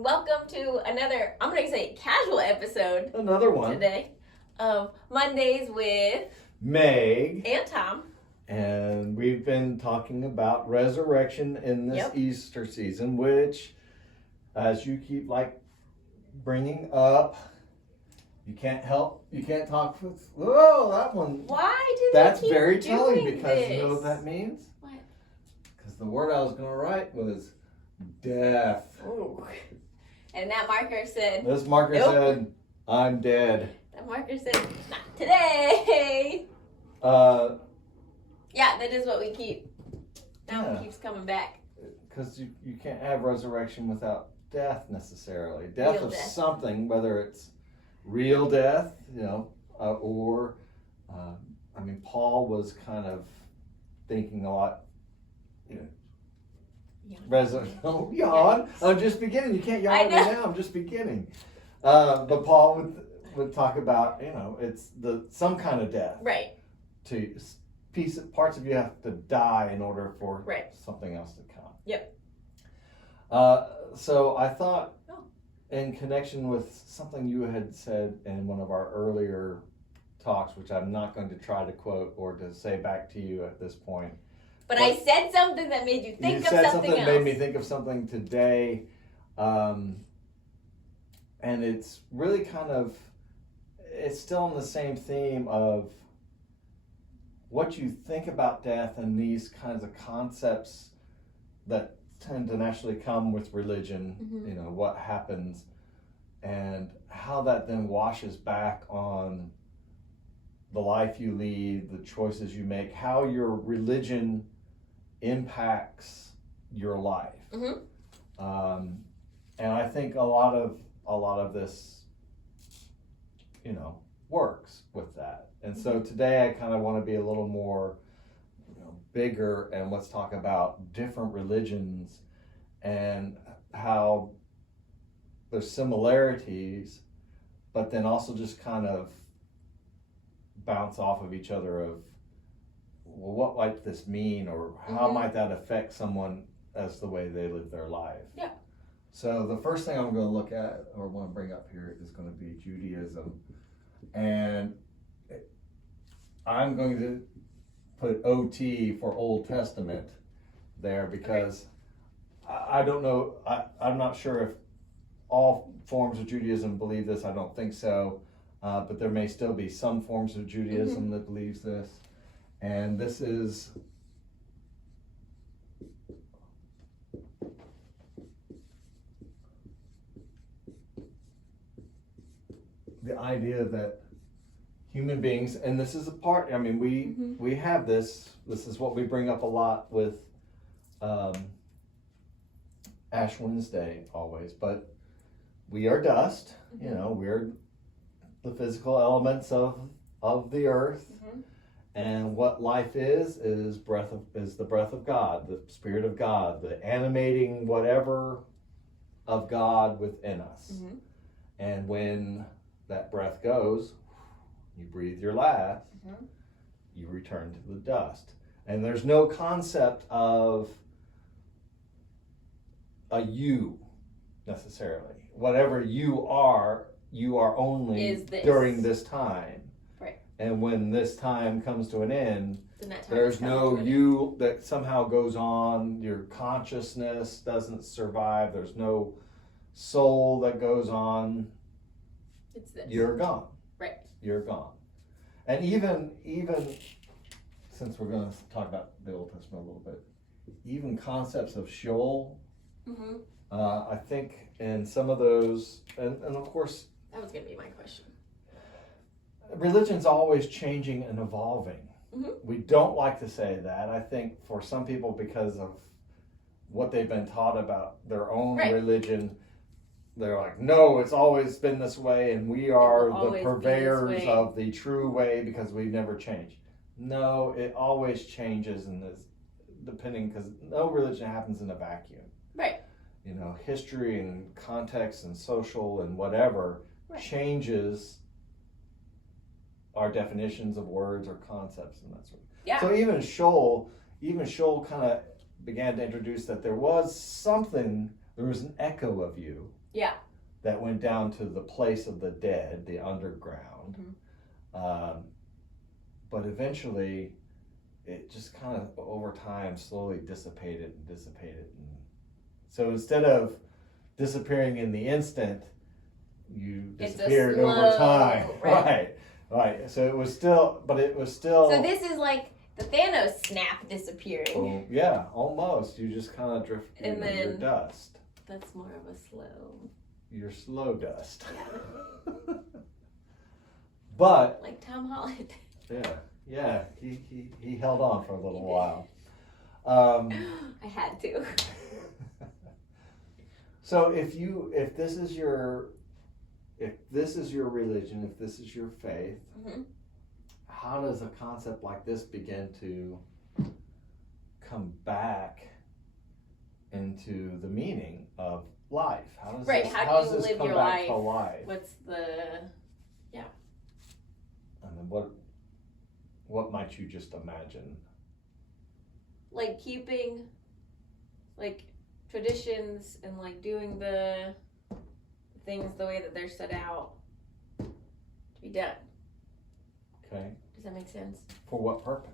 and welcome to another, I'm going to say casual episode. Another one. Today of Mondays with Meg and Tom. And we've been talking about resurrection in this Easter season, which, as you keep bringing up, you can't talk with, that one. Why do That's they keep very doing telling because this? you know what that means? What? Because the word I was going to write was death. Ooh. And that marker said, This marker said, I'm dead. That marker said, not today. Yeah, that is what we keep. That one keeps coming back. Because you can't have resurrection without death necessarily. Death of something, whether it's real death, or, Paul was kind of thinking a lot, yawn. I'm just beginning. You can't yawn at me now. I'm just beginning. But Paul would talk about, it's some kind of death. Right. Parts of you have to die in order for something else to come. Yep. So I thought, in connection with something you had said in one of our earlier talks, which I'm not going to try to quote or to say back to you at this point. But I said something that made you think of something else. You said something that made me think of something today. And it's really it's still in the same theme of what you think about death and these kinds of concepts that tend to naturally come with religion, what happens and how that then washes back on the life you lead, the choices you make, how your religion impacts your life. And I think a lot of this, works with that. And so today I kind of want to be a little more bigger, and let's talk about different religions and how there's similarities, but then also just kind of bounce off of each other of, well, what might this mean, or how might that affect someone as the way they live their life? Yeah. So the first thing I'm going to look at or want to bring up here is going to be Judaism. And I'm going to put OT for Old Testament there because I don't know, I'm not sure if all forms of Judaism believe this. I don't think so. But there may still be some forms of Judaism that believes this. And this is the idea that human beings, and this is a part, we have this is what we bring up a lot with Ash Wednesday always, but we are dust, we're the physical elements of the earth, and what life is the breath of God, the Spirit of God, the animating whatever of God within us. And when that breath goes, you breathe your last, you return to the dust. And there's no concept of a you necessarily. Whatever you are only during this time. Right. And when this time comes to an end, there's no you that somehow goes on. Your consciousness doesn't survive. There's no soul that goes on. It's this. You're gone. Right. You're gone. And even since we're going to talk about the Old Testament a little bit, even concepts of Sheol, I think in some of those, and of course, that was going to be my question. Religion's always changing and evolving. We don't like to say that. I think for some people, because of what they've been taught about their own religion, they're like, no, it's always been this way, and we are the purveyors of the true way because we never change. No, it always changes in this, depending, because no religion happens in a vacuum. Right. History and context and social and whatever changes our definitions of words or concepts and that sort of. Yeah. So even Sheol kind of began to introduce that there was an echo of you Yeah. That went down to the place of the dead, the underground. But eventually, it just kind of over time slowly dissipated. And so instead of disappearing in the instant, you disappeared over time. Right. So it was still. So this is like the Thanos snap disappearing. Oh, yeah, almost. You just kind of drift. And then you're dust. That's more of a slow. You're slow dust. Yeah. But like Tom Holland. Yeah. He held on for a little while. I had to. So if this is your religion, if this is your faith, how does a concept like this begin to come back into the meaning of life? How does how do you live come your back life? to life? What's the I mean, what might you just imagine? Like keeping like traditions and like doing the things the way that they're set out to be done. Okay. Does that make sense? For what purpose?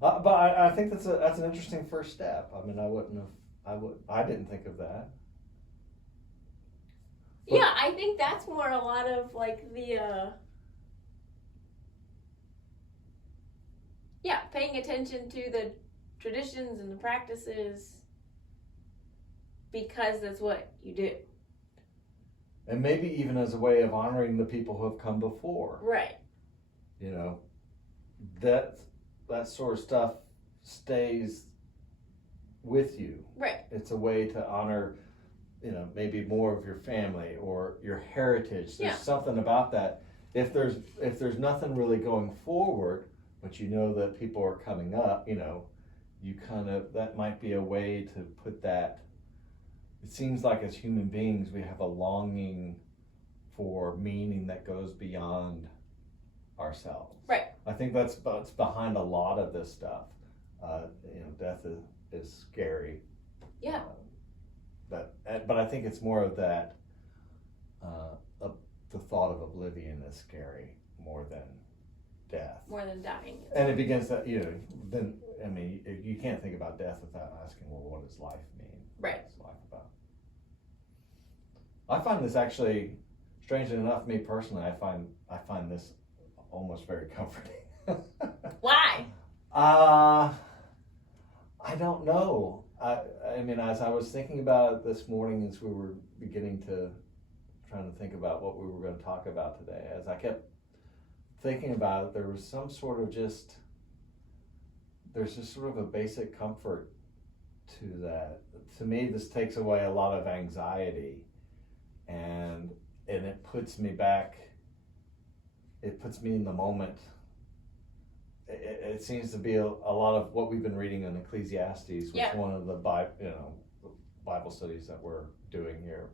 But I think that's an interesting first step. I mean, I didn't think of that. But, yeah, I think that's more a lot of like the paying attention to the traditions and the practices because that's what you do. And maybe even as a way of honoring the people who have come before. Right. You know, that sort of stuff stays with you. Right. It's a way to honor, maybe more of your family or your heritage. There's something about that. If there's nothing really going forward, but you know that people are coming up, you kind of, that might be a way to put that. It seems like as human beings, we have a longing for meaning that goes beyond ourselves. Right. I think that's behind a lot of this stuff. Death is scary. Yeah. But I think it's more of that. The thought of oblivion is scary more than death. More than dying. And it begins that then you can't think about death without asking, well, what does life mean? Right. What's life about? I find this actually, strangely enough, me personally, I find this almost very comforting. Why? I don't know. I mean, as I was thinking about it this morning, as we were trying to think about what we were going to talk about today, as I kept thinking about it, there was some sort of there's just sort of a basic comfort to that. To me, this takes away a lot of anxiety, and it puts me back. It puts me in the moment. It seems to be a lot of what we've been reading in Ecclesiastes, which is one of the Bible studies that we're doing here.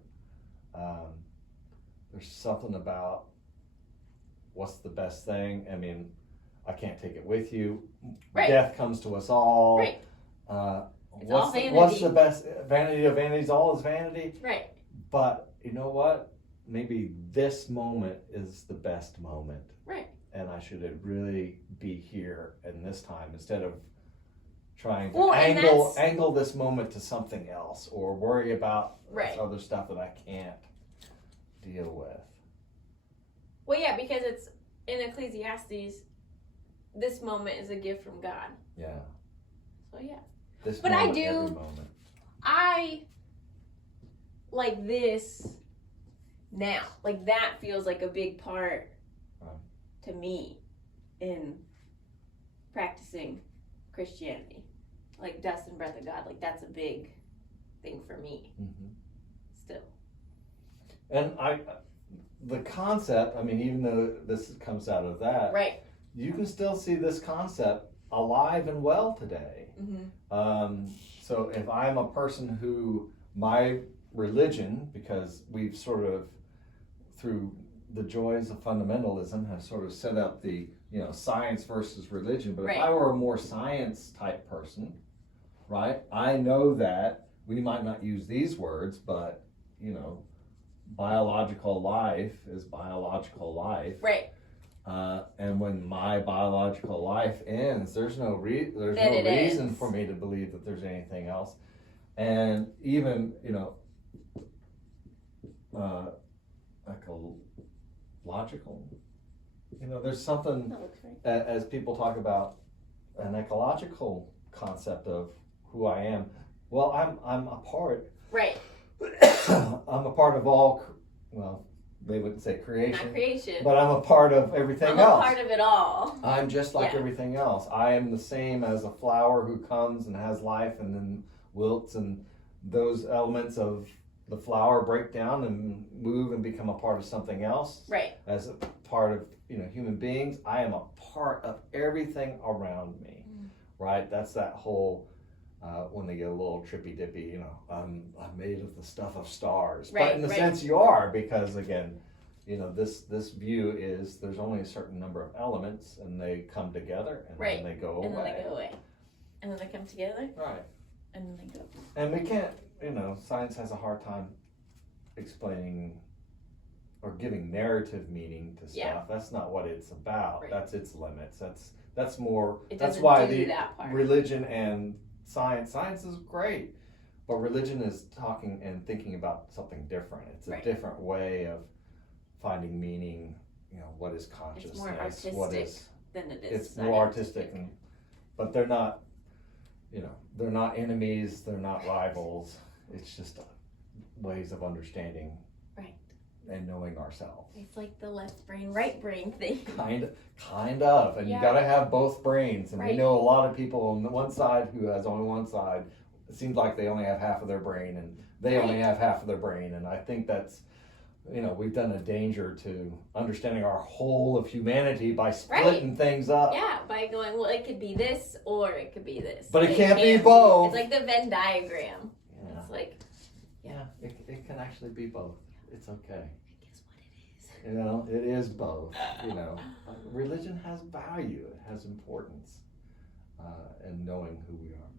There's something about what's the best thing. I mean, I can't take it with you. Right. Death comes to us all. Right. What's the best? Vanity of vanities, all is vanity. Right. But you know what? Maybe this moment is the best moment. Right. And I should really be here in this time instead of trying to angle this moment to something else or worry about this other stuff that I can't deal with. Well, yeah, because it's in Ecclesiastes, this moment is a gift from God. Yeah. So yeah. But moment, every moment. I like this now. Like that feels like a big part to me in practicing Christianity. Like dust and breath of God. Like that's a big thing for me. Mm-hmm. Still. And the concept, I mean, even though this comes out of that, right? You can still see this concept alive and well today. Mm-hmm. So if I'm a person who my religion, because we've sort of through the joys of fundamentalism have sort of set up the science versus religion. But if I were a more science type person, right? I know that we might not use these words, but, biological life is biological life. Right. And when my biological life ends, there's no reason for me to believe that there's anything else. And even, ecological, there's something, as people talk about an ecological concept of who I am. Well, I'm a part. Right. I'm a part of all, they wouldn't say creation. Not creation. But I'm a part of everything else. I'm a part of it all. I'm just like everything else. I am the same as a flower who comes and has life and then wilts, and those elements of the flower break down and move and become a part of something else. Right. As a part of, human beings, I am a part of everything around me. Right? That's that whole, when they get a little trippy dippy, I'm made of the stuff of stars. Right, but in a sense you are, because again, this view is there's only a certain number of elements and they come together and then they go away. And then they go away. And then they come together. Right. And then they go. And we can't, science has a hard time explaining or giving narrative meaning to stuff. Yeah. That's not what it's about. Right. That's its limits. That's more, It that's doesn't why do the that part. religion and science is great, but religion is talking and thinking about something different. It's a different way of finding meaning. What is consciousness? It's more artistic than it is. It's more artistic, but they're not. They're not enemies. They're not rivals. It's just ways of understanding. Right. And knowing ourselves. It's like the left brain, right brain thing. Kind of. And you gotta have both brains. And we know a lot of people on the one side who has only one side. It seems like they only have half of their brain, and they only have half of their brain. And I think that's, we've done a danger to understanding our whole of humanity by splitting things up. Yeah, by going, well, it could be this or it could be this. But it can't be both. It's like the Venn diagram. Yeah. It's like, it can actually be both. It's okay. It is what it is. It is both. Religion has value. It has importance in knowing who we are.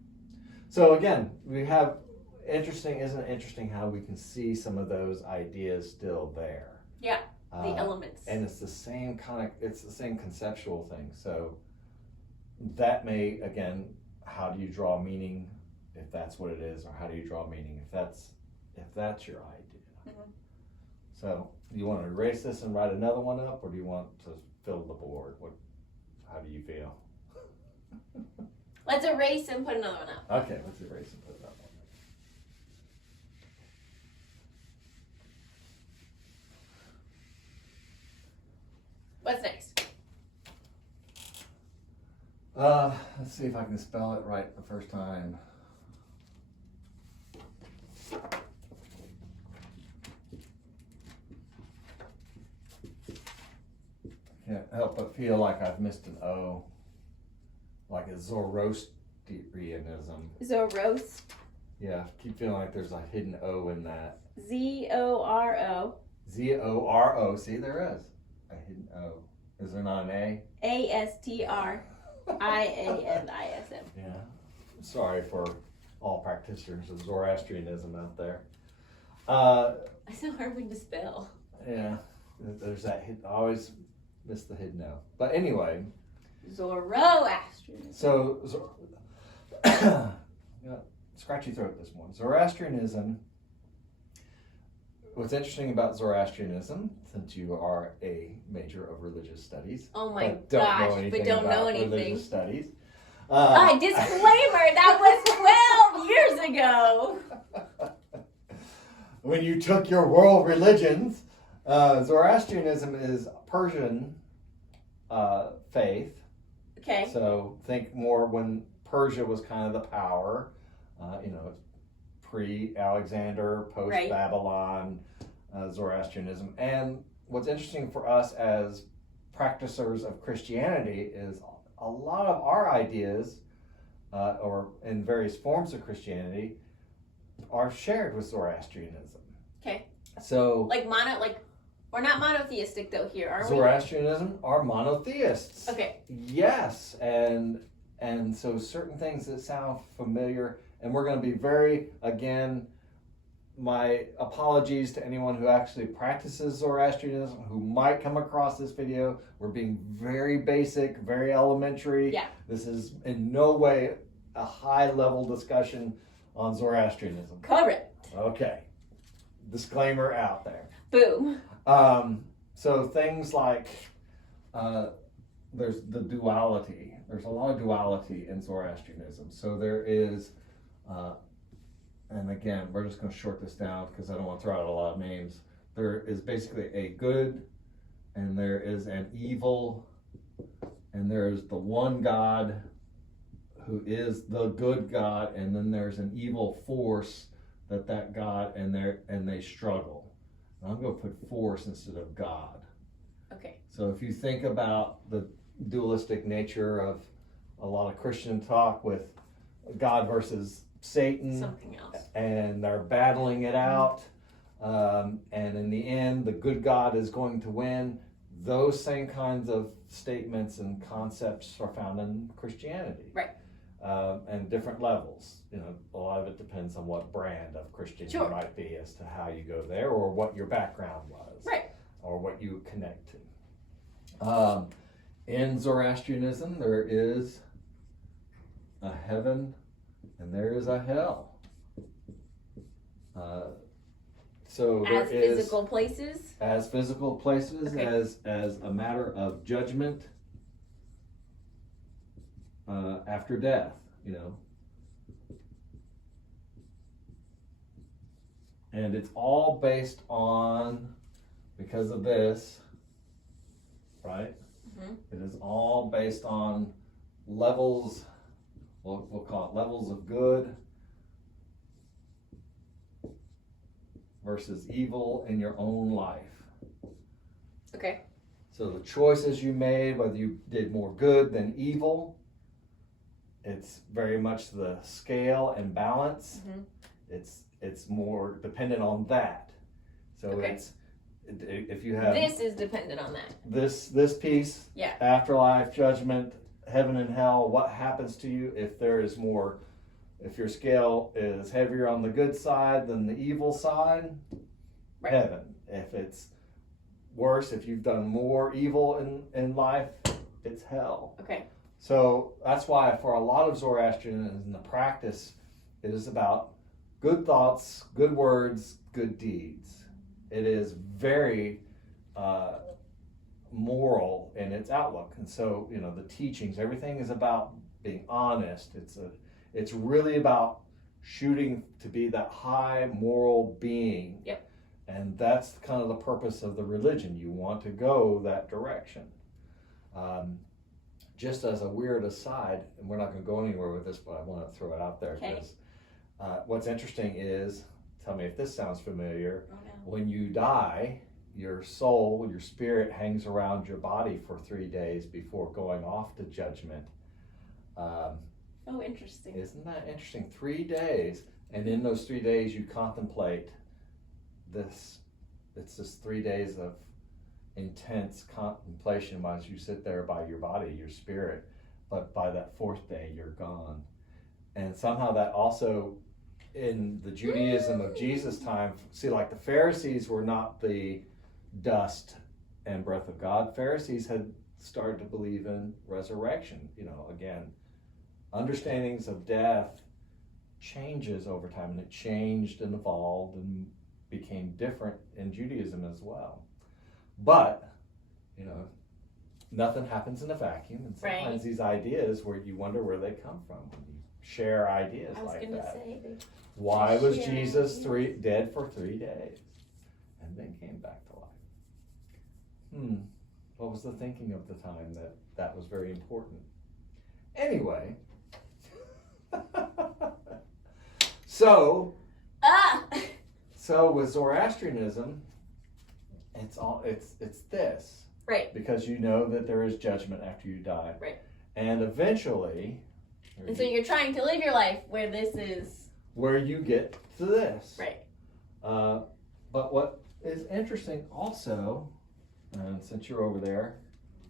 So again, isn't it interesting how we can see some of those ideas still there? Yeah, the elements. And it's the same it's the same conceptual thing. So that may, again, how do you draw meaning if that's what it is, or how do you draw meaning if that's your idea? Mm-hmm. So, do you want to erase this and write another one up, or do you want to fill the board? How do you feel? Let's erase and put another one up. Okay, let's erase and put another one up. What's next? Let's see if I can spell it right the first time. Can't help but feel like I've missed an O. Like it's Zoroastrianism. Zoros. Yeah, keep feeling like there's a hidden O in that. Zoro. Zoro. See, there is a hidden O. Is there not an A? Astrianism. Yeah. Sorry for all practitioners of Zoroastrianism out there. It's so hard to spell. Yeah. There's that hidden. I always miss the hidden O. But anyway. Zoroastrianism. So, scratchy throat this morning. Zoroastrianism. What's interesting about Zoroastrianism, since you are a major of religious studies, oh my but gosh, but don't know anything religious studies. Disclaimer, that was 12 years ago. When you took your world religions, Zoroastrianism is Persian faith. Okay. So think more when Persia was kind of the power, pre-Alexander, post-Babylon, Zoroastrianism. And what's interesting for us as practicers of Christianity is a lot of our ideas, or in various forms of Christianity, are shared with Zoroastrianism. Okay. So we're not monotheistic though here, are we? Zoroastrianism are monotheists. Okay. Yes, and so certain things that sound familiar And we're going to be very, again, my apologies to anyone who actually practices Zoroastrianism who might come across this video. We're being very basic, very elementary. Yeah. This is in no way a high level discussion on Zoroastrianism. Correct. Okay. Disclaimer out there. Boom. So things like there's the duality. There's a lot of duality in Zoroastrianism. So there is, and again, we're just going to short this down because I don't want to throw out a lot of names. There is basically a good, and there is an evil, and there's the one God who is the good God, and then there's an evil force that God and they struggle. And I'm going to put force instead of God. Okay. So if you think about the dualistic nature of a lot of Christian talk with God versus Satan, something else, and they're battling it out, and in the end the good God is going to win. Those same kinds of statements and concepts are found in Christianity, right? And different levels. You know, a lot of it depends on what brand of Christianity Sure. might be as to how you go there, or what your background was, right? Or what you connect to. In Zoroastrianism, there is a heaven and there is a hell. So there as physical places. As physical places, Okay. as a matter of judgment after death, you know. And it's all based on, because of this, right? Mm-hmm. It is all based on levels, we'll call it levels of good versus evil in your own life. Okay. So the choices you made, whether you did more good than evil, it's very much the scale and balance. Mm-hmm. It's more dependent on that. So Okay. if you have This is dependent on that. this piece, Yeah. afterlife, judgment, heaven and hell, what happens to you if there is more, if your scale is heavier on the good side than the evil side, Right. heaven. If it's worse, if you've done more evil in life, it's hell. Okay. So that's why for a lot of Zoroastrianism, the practice, it is about good thoughts, good words, good deeds. It is very moral in its outlook. And so, you know, the teachings, everything is about being honest. It's really about shooting to be that high moral being. Yep. And that's kind of the purpose of the religion. You want to go that direction. Just as a weird aside, and we're not going to go anywhere with this, but I want to throw it out there because what's interesting is, tell me if this sounds familiar, Oh, no. when you die, your soul, your spirit hangs around your body for 3 days before going off to judgment. Oh, interesting. Isn't that interesting? 3 days, and in those 3 days you contemplate this. It's just 3 days of intense contemplation as you sit there by your body, your spirit, but by that 4th day you're gone. And somehow that also, in the Judaism of Jesus' time, see, like the Pharisees were not the dust and breath of God. Pharisees had started to believe in resurrection. You know, again, understandings of death changes over time, and it changed and evolved and became different in Judaism as well. But, you know, nothing happens in a vacuum, and sometimes Right. these ideas where you wonder where they come from when you share ideas I was like going to that. say. Why was share Jesus ideas. dead for 3 days and then came back to life? What was the thinking of the time that was very important? Anyway, so with Zoroastrianism, it's this, Right. because you know that there is judgment after you die, Right. and eventually, And so you're trying to live your life where this is. where you get to this, Right. But what is interesting also, and since you're over there,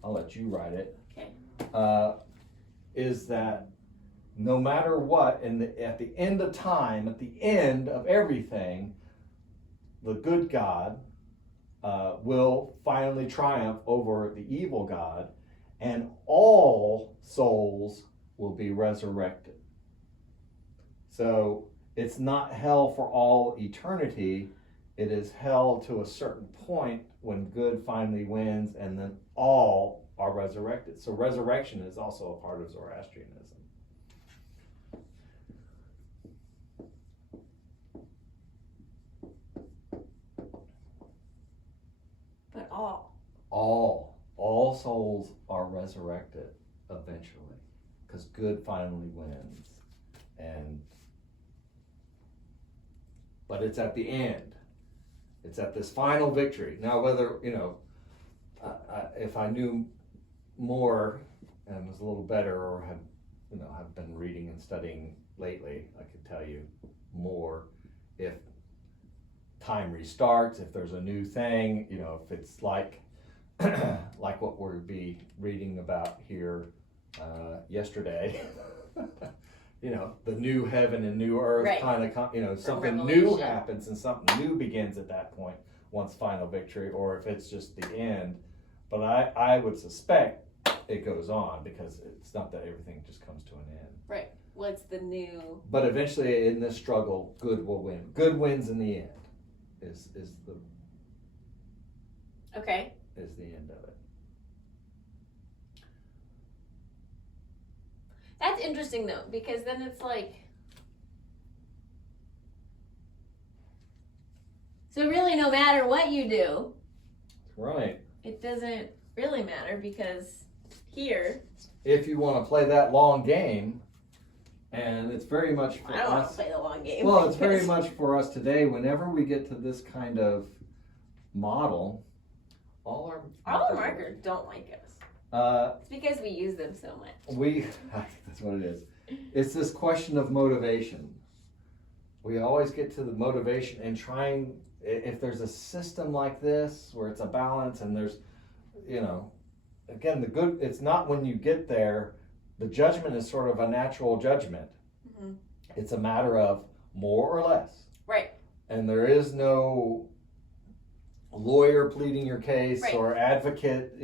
I'll let you write it. Okay. Is that no matter what, at the end of time, at the end of everything, the good God will finally triumph over the evil God, and all souls will be resurrected. So it's not hell for all eternity. It is hell to a certain point when good finally wins, and then all are resurrected. So resurrection is also a part of Zoroastrianism. But all souls are resurrected eventually, because good finally wins. But it's at the end. It's at this final victory. Now, whether, if I knew more and was a little better, or have been reading and studying lately, I could tell you more. If time restarts, if there's a new thing, if it's like like what we'll be reading about here yesterday. The new heaven and new earth, right. kind of, something Revelation. new happens and something new begins at that point once final victory, or if it's just the end. But I would suspect it goes on, because it's not that everything just comes to an end. Right. What's the new? But eventually in this struggle, good will win. Good wins in the end. Is the Okay. Is the end of it. That's interesting though, because then it's like, so really no matter what you do, right, it doesn't really matter, because here, if you want to play that long game, and it's very much for I don't want us. to play the long game. Well, it's very much for us today. Whenever we get to this kind of model, all our markers don't like us. It's because we use them so much. That's what it is. It's this question of motivation. We always get to the motivation and trying, if there's a system like this where it's a balance and there's, again, the good, it's not when you get there, the judgment is sort of a natural judgment. Mm-hmm. It's a matter of more or less. Right. And there is no lawyer pleading your case, right, or advocate,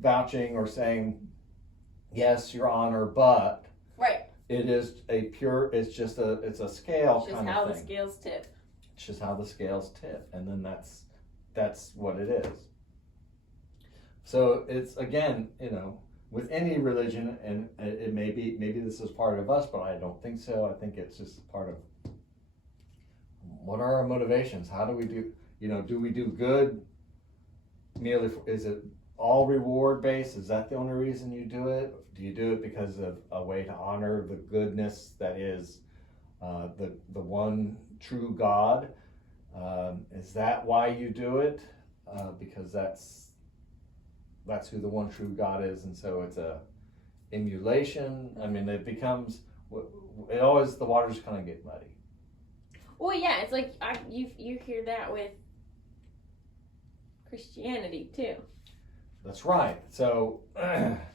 vouching or saying, yes, Your Honor, but. Right. It is it's a scale kind of thing. It's just how the scales tip. It's just how the scales tip. And then that's what it is. So it's, again, with any religion, and it maybe this is part of us, but I don't think so. I think it's just part of, what are our motivations? How do we do, do we do good merely is it all reward based? Is that the only reason you do it? Do you do it because of a way to honor the goodness that is the one true God? Is that why you do it? Because that's who the one true God is, and so it's a emulation. I mean, it becomes, the waters kind of get muddy. Well, yeah, it's like you hear that with Christianity too. That's right. So,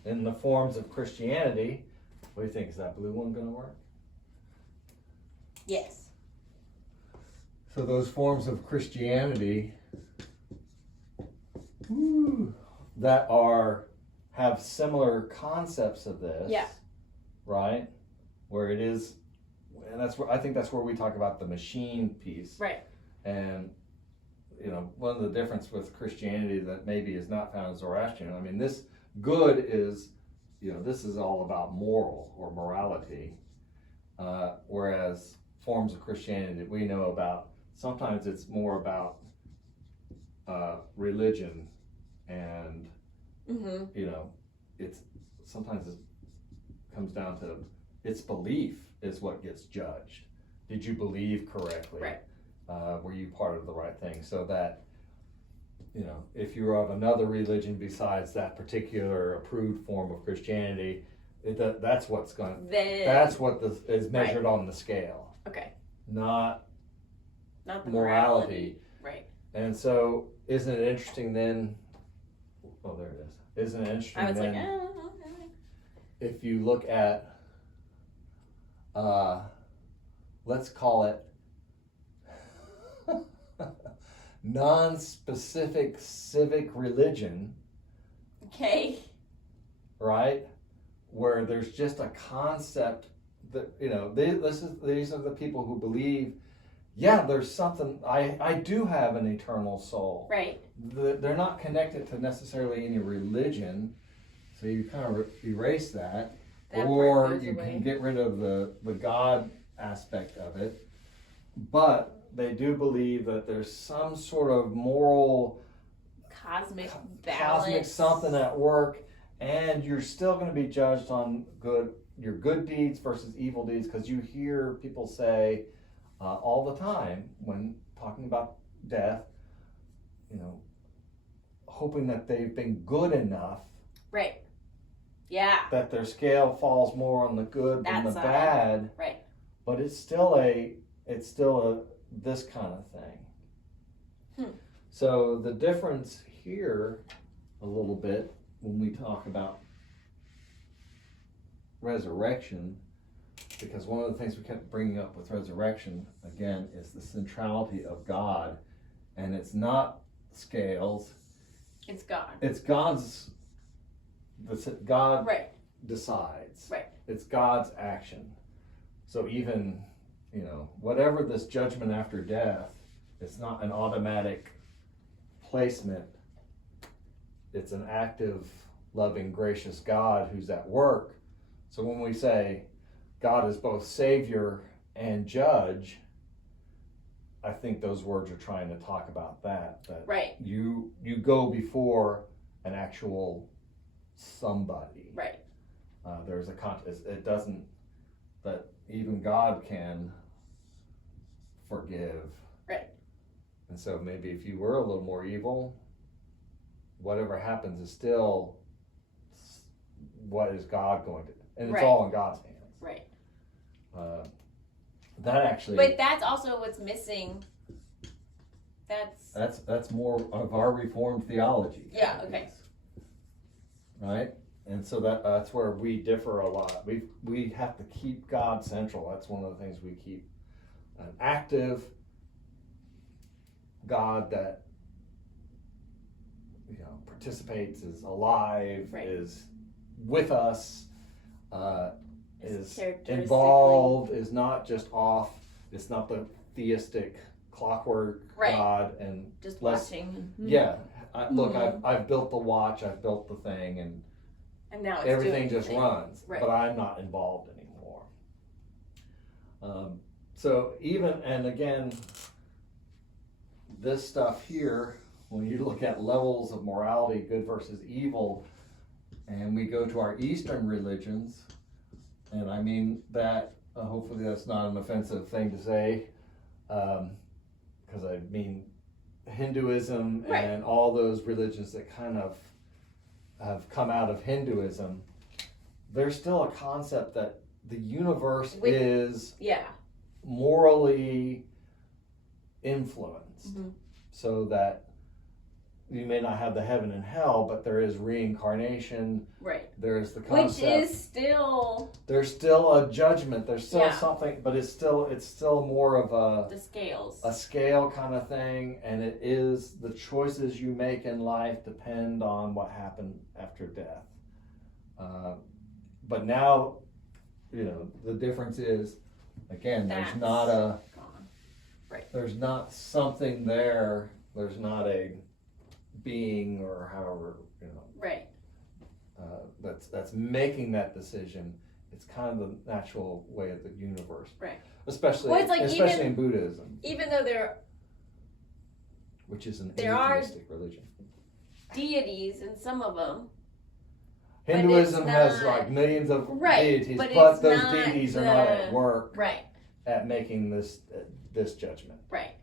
in the forms of Christianity, what do you think? Is that blue one going to work? Yes. So those forms of Christianity that have similar concepts of this, yeah, right? Where it is, and I think that's where we talk about the machine piece, right? And one of the difference with Christianity that maybe is not found in Zoroastrian, I mean, this good is, this is all about moral or morality, whereas forms of Christianity that we know about, sometimes it's more about religion, and it's sometimes it comes down to its belief is what gets judged. Did you believe correctly? Right. Were you part of the right thing? So that, if you're of another religion besides that particular approved form of Christianity, that's what is measured on the scale. Okay. Not the morality. Right. And so, isn't it interesting then? Oh, there it is. Isn't it interesting I was then? Like, if you look at let's call it non-specific civic religion. Okay. Right? Where there's just a concept that, you know, these are the people who believe, yeah, there's something, I do have an eternal soul. Right. They're not connected to necessarily any religion, so you kind of erase that. Or you can get rid of the God aspect of it. But they do believe that there's some sort of moral cosmic balance, cosmic something at work, and you're still going to be judged on your good deeds versus evil deeds, because you hear people say all the time when talking about death, you know, hoping that they've been good enough, right? Yeah, that their scale falls more on the good than the bad, right? But it's still a this kind of thing. So the difference here a little bit when we talk about resurrection, because one of the things we kept bringing up with resurrection again is the centrality of God, and it's not scales, it's God. It's God's. God right. decides. Right. It's God's action. So even, you know, whatever this judgment after death, it's not an automatic placement. It's an active, loving, gracious God who's at work. So when we say God is both Savior and Judge, I think those words are trying to talk about that right. You go before an actual somebody. Right. There's a it doesn't, that even God can forgive. Right. And so maybe if you were a little more evil, whatever happens is still, what is God going to do? And it's all in God's hands. Right. That actually. But that's also what's missing. That's more of our Reformed theology. Yeah. Okay. Right. And so that's where we differ a lot. We have to keep God central. That's one of the things we keep. An active God that, you know, participates, is alive, is with us, is involved, is not just off. It's not the theistic clockwork God and just watching. Yeah, look, I've built the watch, I've built the thing, and now it's everything just runs, but I'm not involved anymore. So even, and again, this stuff here, when you look at levels of morality, good versus evil, and we go to our Eastern religions, and I mean that, hopefully that's not an offensive thing to say, because I mean Hinduism and all those religions that kind of have come out of Hinduism, there's still a concept that the universe is morally influenced, so that you may not have the heaven and hell, but there is reincarnation. Right. There's the concept. Which is still. There's still a judgment. There's still something, but it's still more of the scales. A scale kind of thing, and it is the choices you make in life depend on what happened after death. But now, you know, the difference is, again, there's not a. Right. There's not something there. There's not a being or however, you know. Right. That's making that decision. It's kind of the natural way of the universe. Right. Especially in Buddhism. Even though which is an atheistic religion. Deities in some of them. Hinduism has like millions of deities, but those deities are not at work at making this judgment. Right.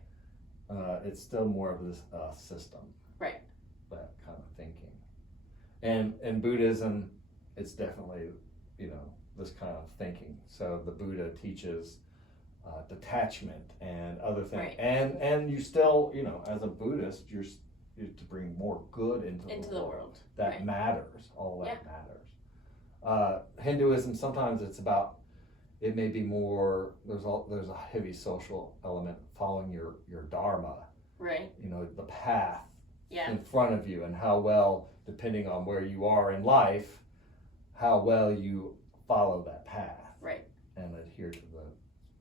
It's still more of this system. Right. That kind of thinking. And in Buddhism, it's definitely, you know, this kind of thinking. So the Buddha teaches detachment and other things. Right. And you still, you know, as a Buddhist, you're to bring more good into the world. That matters. All that matters. Hinduism, sometimes it's about, it may be more, there's a heavy social element following your dharma, right, the path yeah, in front of you, and how well, depending on where you are in life, how well you follow that path, right, and adhere to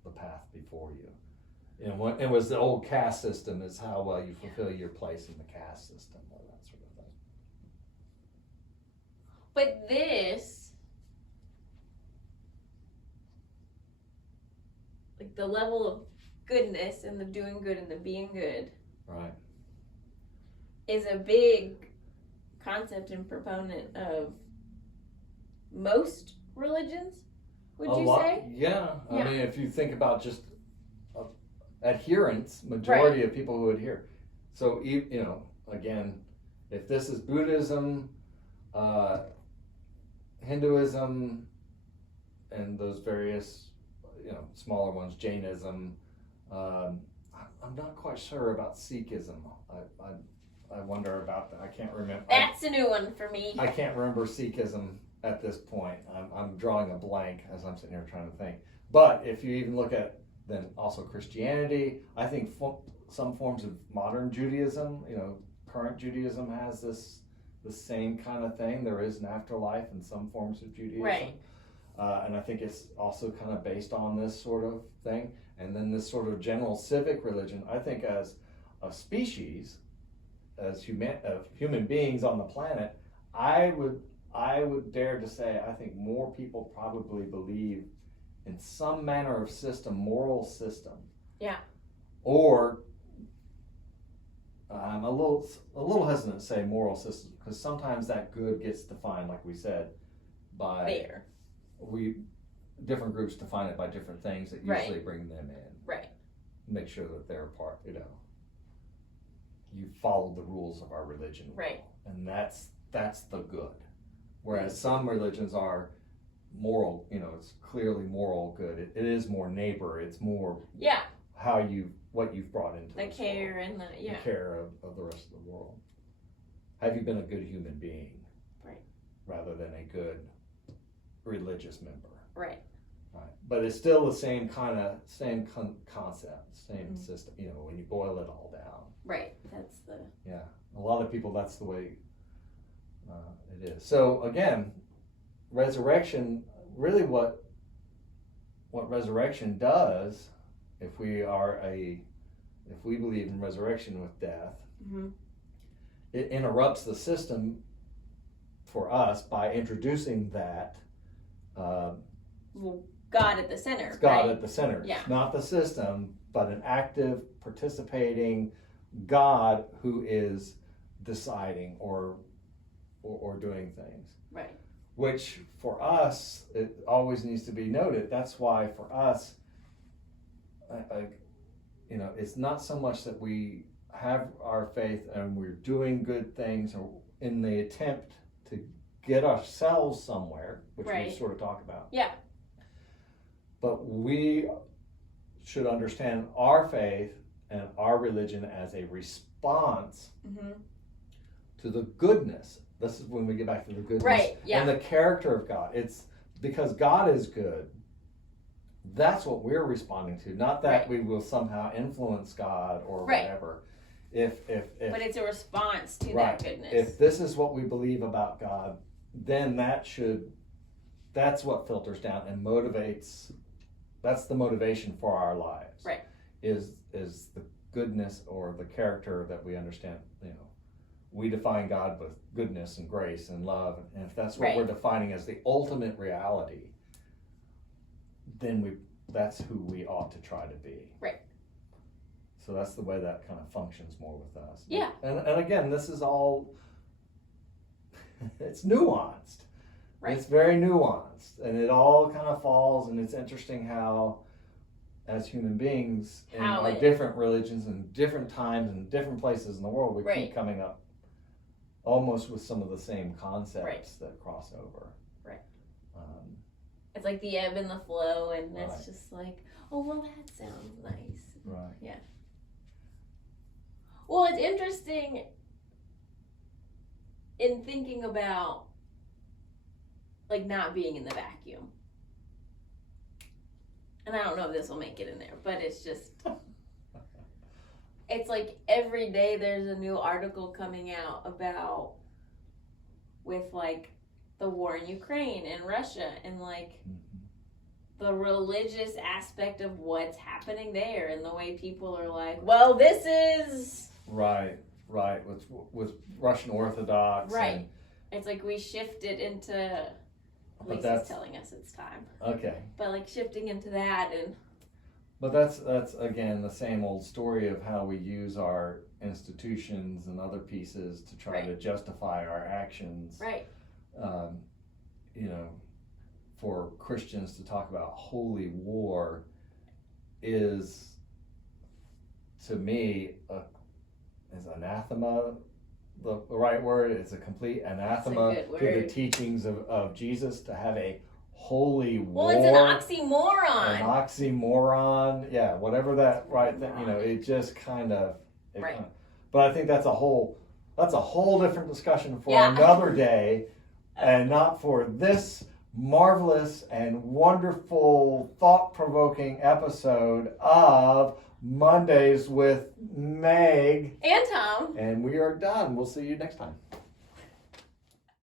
the path before you. What it was the old caste system, is how well you fulfill your place in the caste system, or that sort of thing. But this, like the level of goodness and the doing good and the being good, Right. is a big concept and proponent of most religions, would you say? Yeah. I Yeah. mean, if you think about just adherents, majority of people who adhere. So, again, if this is Buddhism, Hinduism, and those various, smaller ones, Jainism, I'm not quite sure about Sikhism. I wonder about that. I can't remember. That's a new one for me. I can't remember Sikhism at this point. I'm drawing a blank as I'm sitting here trying to think. But if you even look at then also Christianity, I think some forms of modern Judaism, current Judaism has the same kind of thing. There is an afterlife in some forms of Judaism. Right. And I think it's also kind of based on this sort of thing. And then this sort of general civic religion, I think as a species, as human beings on the planet, I would dare to say I think more people probably believe in some manner of system, moral system. Yeah. Or I'm a little hesitant to say moral system, because sometimes that good gets defined, like we said, by different groups define it by different things that usually bring them in. Right. Make sure that they're part, you follow the rules of our religion. Right. And that's the good. Whereas some religions are moral, it's clearly moral good. It is more neighbor. It's more what you've brought into the care world, and the care of the rest of the world. Have you been a good human being? Right. Rather than a good religious member. Right. Right. But it's still the same concept, same system, when you boil it all down. Right. That's the... Yeah. A lot of people, that's the way it is. So again, resurrection, really what resurrection does, if we believe in resurrection with death, it interrupts the system for us by introducing that God at the center. It's God at the center. Yeah. It's not the system, but an active, participating God who is deciding or doing things. Right. Which for us, it always needs to be noted. That's why for us, it's not so much that we have our faith and we're doing good things or in the attempt to get ourselves somewhere, which we sort of talk about. Yeah. But we should understand our faith and our religion as a response to the goodness. This is when we get back to the goodness and the character of God. It's because God is good. That's what we're responding to. Not that we will somehow influence God or whatever. But it's a response to that goodness. If this is what we believe about God, then that's what filters down and motivates. That's the motivation for our lives. Right. Is the goodness or the character that we understand. We define God with goodness and grace and love, and if that's what we're defining as the ultimate reality, then that's who we ought to try to be. Right. So that's the way that kind of functions more with us. Yeah. And again, this is all, it's nuanced. Right. It's very nuanced, and it all kind of falls, and it's interesting how, as human beings, in our different religions and different times and different places in the world, we keep coming up almost with some of the same concepts that cross over. Right. It's like the ebb and the flow, and it's just like, oh, well, that sounds nice. Right. Yeah. Well, it's interesting in thinking about, like, not being in the vacuum. and I don't know if this will make it in there, but it's just, it's like every day there's a new article coming out about, with like the war in Ukraine and Russia and like the religious aspect of what's happening there and the way people are like, well, this is right with Russian Orthodox. Right. And, it's like we shifted into, Lisa's telling us it's time. Okay. But like shifting into that and. But that's again the same old story of how we use our institutions and other pieces to try to justify our actions. Right. You know, for Christians to talk about holy war is, to me, is anathema the right word? It's a complete anathema to the teachings of Jesus to have a holy war. Well, it's an oxymoron. An oxymoron. Yeah, whatever that right thing, you know, it just kind of. But I think that's a whole different discussion for another day, and not for this marvelous and wonderful, thought-provoking episode of Mondays with Meg and Tom. And we are done. We'll see you next time.